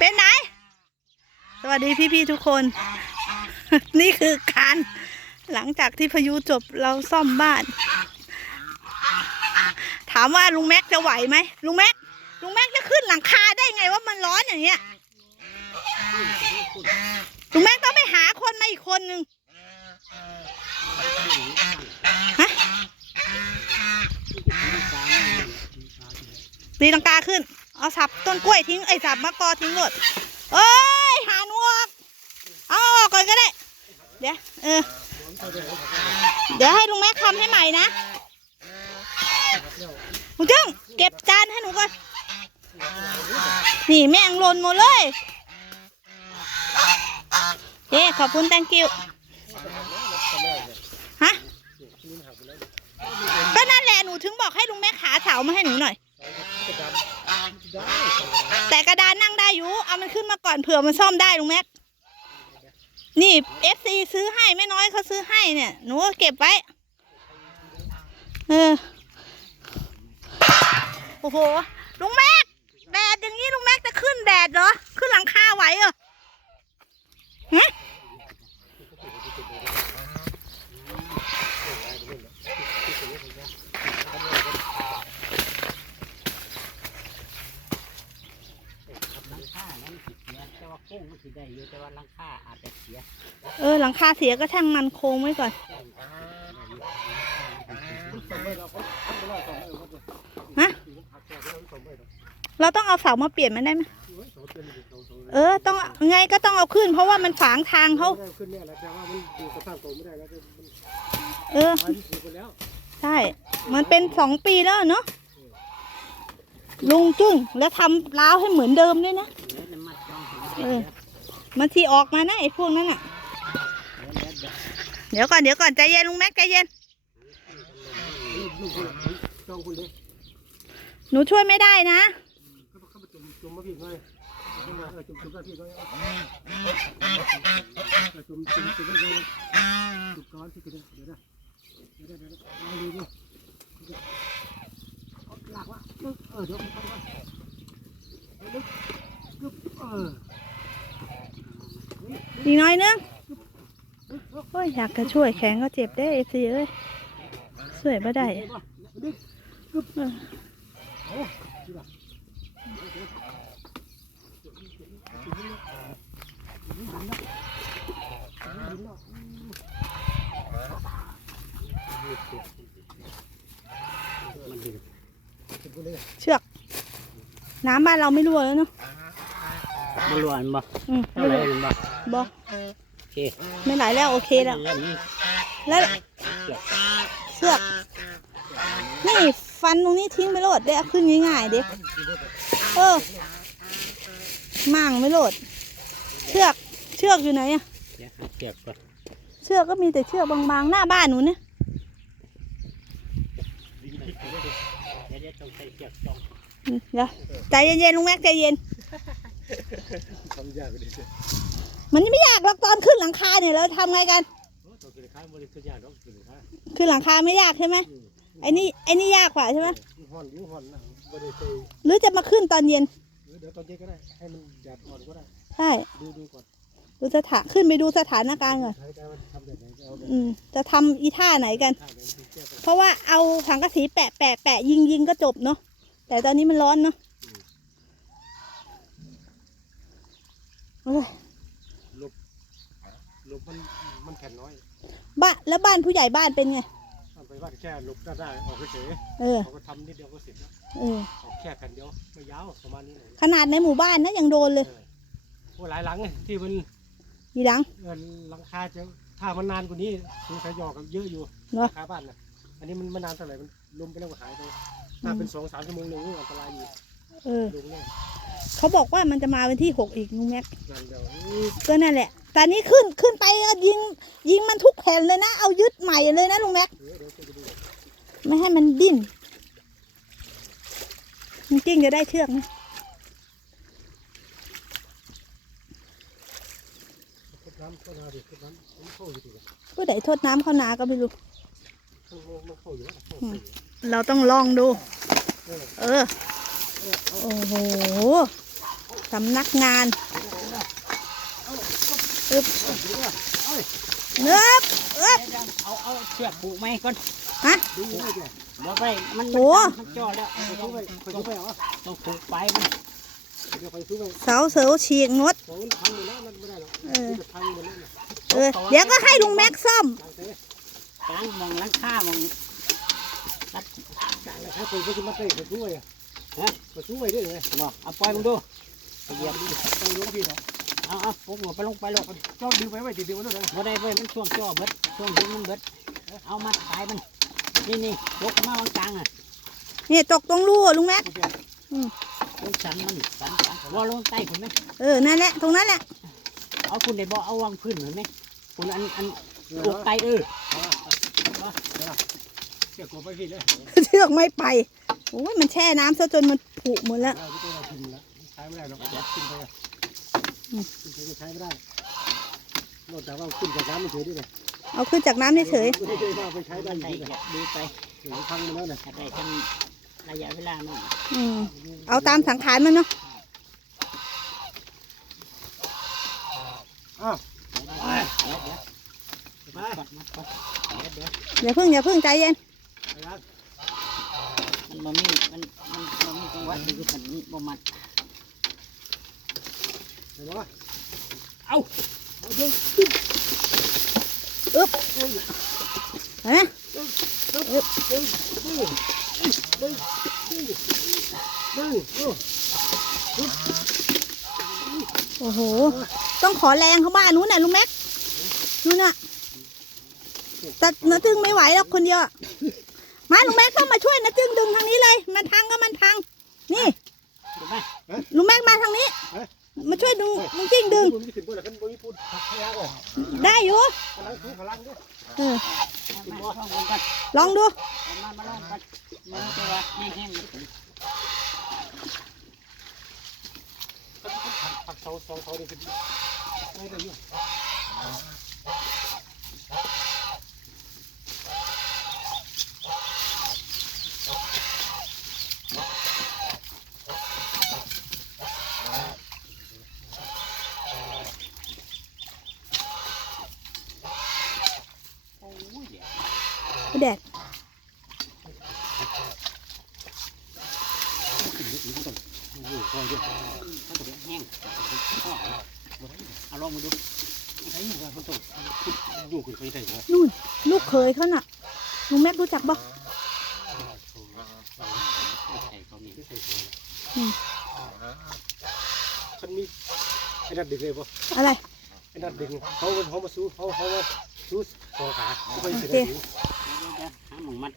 เป็นไหน สวัสดีพี่ๆทุกคน นี่คือการหลังจากที่พายุจบเราซ่อมบ้าน ถามว่าลุงแม็กจะไหวไหมลุงแม็กลุงแม็กจะขึ้นหลังคาได้ไงว่ามันร้อนอย่างเงี้ยลุงแม็กต้องไปหาคนมาอีกคนนึงฮะตีลังกาขึ้น เอาสับต้นกล้วยทิ้งไอ้สับมะกอทิ้งหมดเอ้ยหานวกเอาออกก่อนก็ได้ เดี๋ยวเออเดี๋ยวให้ลุงแม็กทำให้ใหม่นะลุงจึงเก็บจานให้หนูก่อนนี่แม่งหล่นหมดเลยเย้ขอบคุณ thank you ฮะก็นั่นแหละหนูถึงบอกให้ลุงแม่ขาเสามาให้หนูหน่อย แต่กระดานนั่งได้อยู่เอามันขึ้นมาก่อนเผื่อมันซ่อมได้ลุงแม็กนี่เอฟซีซื้อให้ไม่น้อยเขาซื้อให้เนี่ยหนูก็เก็บไว้เออโอ้โหลุงแม็กแดดอย่างนี้ลุงแม็กจะขึ้นแดดเหรอ ขึ้นหลังคาไหวเหรอฮะ เออหลังคาเสียก็ช่างมันโค้งไว้ก่อนฮะเราต้องเอาเสามาเปลี่ยนมันได้ไหมเออ ต้องไงก็ต้องเอาขึ้น เพราะว่ามันฝางทางเขาขึ้นเนี่ยแหละแต่ว่ามันอยู่สภาพเก่าไม่ได้แล้วเออใช่ มันเป็นสองปีแล้วเนาะลุงจุ้งแล้วทำร้าวให้เหมือนเดิมด้วยนะ เออมันที่ออกมานะไอ้พวกนั้นอะ เดี๋ยวก่อนเดี๋ยวก่อนใจเย็นลุงแม็กใจเย็น จองคุณดิหนูช่วยไม่ได้นะ เขาเขาไปจุ่มจุ่มมาพี่หน่อยจุ่มจุ่มมาพี่หน่อยเออจุ่มจุ่มจุ่มมาพี่จุ่มก้อนพี่กันเดี๋ยวนะเดี๋ยวเดี๋ยวเดี๋ยวลองดูดิหลักวะลึกเออเดี๋ยวผมทำก่อนลึกลึกเออ อีกหน่อยนึงโอ้ยอยากจะช่วยแขนก็เจ็บได้เอซีเอ้ยช่วยไม่ได้ลึกเออโอ้ดีป่ะเชือก น้ำบ้านเราไม่รั่วแล้วเนาะมันรวนบ่อืมเท่าไหร่มันบ่ บอโอเคไม่ไหลแล้วโอเคแล้วอันนี้แล้วเชือกนี่ฟันตรงนี้ทิ้งไปโลดได้เอาขึ้นง่ายๆเด็เออมั่งไม่โลด เชือกเชือกอยู่ไหนอะเดี๋ยวหาเชือกก่อนเชือกก็มีแต่เชือกบางๆหน้าบ้านหนูเนี่ยเดี๋ยวเดี๋ยวต้องใส่เชือกต้องอืมเดี๋ยวใจเย็นๆลุงแม็กใจเย็น ทำยากเลย มันไม่ยากหรอกตอนขึ้นหลังคาเนี่ยเราทำไงกัน ตัวสินค้าบริสุทธิ์ยากต้องสินค้าขึ้นหลังคาไม่ยากใช่ไหมไอ้นี่ไอ้นี่ยากกว่าใช่ไหมห่อนยุ่ห่อนนะบริสุทธิ์หรือจะมาขึ้นตอนเย็นเดี๋ยวตอนเย็นก็ได้ ให้มันหยาบอ่อนก็ได้ ใช่ดูดูก่อนดูสถานขึ้นไปดูสถานการณ์ก่อนใช้การมันทำแบบไหนจะเอาแบบอืมจะทำอีท่าไหนกัน ท่าไหนที่เชื่อกันเพราะว่าเอาสังกะสีแปะแปะแปะยิงยิงก็จบเนาะแต่ตอนนี้มันร้อนเนาะเอ้ย มันมันแผ่นน้อยบ้านแล้วบ้านผู้ใหญ่บ้านเป็นไงเอาไปว่าแค่ลบได้ได้ออกเฉยเออเขาก็ทำนิดเดียวก็เสร็จแล้วเออออกแค่แผ่นเดียวไม่ยาวประมาณนี้เลยขนาดในหมู่บ้านนะยังโดนเลยโอ้หลายหลังไงที่มันอีหลังเออหลังคาจะถ้ามันนานกว่านี้คือขยอกันเยอะอยู่เหรอราคาบ้านนะอันนี้มันไม่นานเท่าไหร่มันลมไปแล้วก็หายไปถ้าเป็นสองสามชั่วโมงหนึ่งอันตรายอยู่เออลงเนี่ย เขาบอกว่ามันจะมาวันที่หกอีกลุงแม็กงานเดียวก็นั่นแหละตอนนี้ขึ้นขึ้นไปก็ยิง ยิงมันทุกแผ่นเลยนะ เอายึดใหม่เลยนะลุงแม็กเดี๋ยวเดี๋ยวจะดูไม่ให้มันดิ้นจริงๆจะได้เชือกไหมพดน้ำก็นาดิพดน้ำมันเข้าอยู่ดีผู้ใดโทษน้ำเข้านาก็ไม่รู้ข้างนอกมันเข้าอยู่แล้วเข้าอยู่เราต้องลองดู เออเออ โอ้โหสำนักงานอึบเนื้อบอึบเอาเอาเชือกผูกไหมก่อนฮะดูไว้เดี๋ยวบ่ไปมันโอ้มันจ่อแล้วไปต้ซื้อองไว้ไปซื้อไว้เหรอต้องผูกไปมันเดี๋ยวไปซื้อไว้เสาเสาฉีกงดโอ้ยพังหมดแล้วมันไม่ได้หรอกเออจะพังหมดแล้วเนี่ยเออเดี๋ยวก็ให้ลุงแม็กซ่อมตายเถอะกลางมองหลังคามอง จ่ายเลยครับไปซื้อมาเตะไปซื้อไว้อะฮะไปซื้อไว้ได้เลยบอกเอาปล่อยมึงดูเหยียบไปลงพี่เนาะเอาเอาผมหัวไปลงไปลงเจ้าดึงไปไว้ทีเดียวนั่นเลยบ่ได้เว้ยมันช่วงจ่อเบิดช่วงดึงมันเบิดเอามาตายมันนี่นี่ยกมาวางกลางอะนี่ตกตรงรูอะลุงแม็กลงสันมันสันสันว่าลงใต้คุณไหมเออนั่นแหละตรงนั้นแหละเอาคุณได้บ่เอาวางพื้นเห็นไหมคุณอันอันเอออกไตเออเสียกบไปพี่เลยเชือกไม่ไป โอ้ยมันแช่น้ำซะจนมันผุหมดแล้วเราไม่ต้องเราพิมพ์แล้วใช้ไม่ได้หรอกขึ้นไปอะขึ้นไปก็ใช้ไม่ได้นอกจากว่าขึ้นจากน้ำมันเฉยด้วยเลยเอาขึ้นจากน้ำเฉยไม่ได้ว่าไปใช้ได้อได้ยู่ดีเลยดูไปเดี๋ยวพังมาแล้วเนี่ยถ้าได้กันระยะเวลาหน่อยๆอืมเอาตามสังขารมันเนาะอ้าวเดี๋ยวเดี๋ยวมาก่อนมาก่อนเดี๋ยวเดี๋ยวอย่าพึ่งอย่าพึ่งใจเย็นไปร้าน มันบ่มีมันมันมันมีจังหวะที่คือมันบ่มัดเห็นไหมเอาเห็นไหมดึงโอ้โอ้โห ต้องขอแรงเขาบ้านนู้นน่ะลุงแม็กนู้นน่ะแต่นาจึงไม่ไหวหรอกคนเดียวอะ มาลุงแม็กต้องมาช่วยนาจึงดึงทางนี้เลย มันทางก็มันทางนี่ดูไหมลุงแม็กมาทางนี้ มาช่วยดึงลุงจิ้งดึงมันมีขึ้นบนแล้วขึ้นบนมีพูดพักแค่เลยได้อยู่พลังสู้พลังด้วยเออมาลองกันก่อนลองดูเอามามาลองกันมันจะว่าแห้งๆมันพักเสาสองเสาเดียวขึ้นไม่ได้ยุ่ง โอ้ยเดี๋ยว แดดโอ้โหคอยด้วยมันจะแห้งเอาลองมาดูไอ้ว่ามันต้องพูดอยู่คุยไปได้ไหมนู่นลูกเคยเขาน่ะลุงแม็กรู้จักบ่ใส่เขามีฉันมีไอ้นัดดึงเลยปะอะไรไอ้นัดดึงเขาเขามาสู้เขาเขามาสู้สองขาเขาไปเสร็จโอเคแล้ว หามองมัด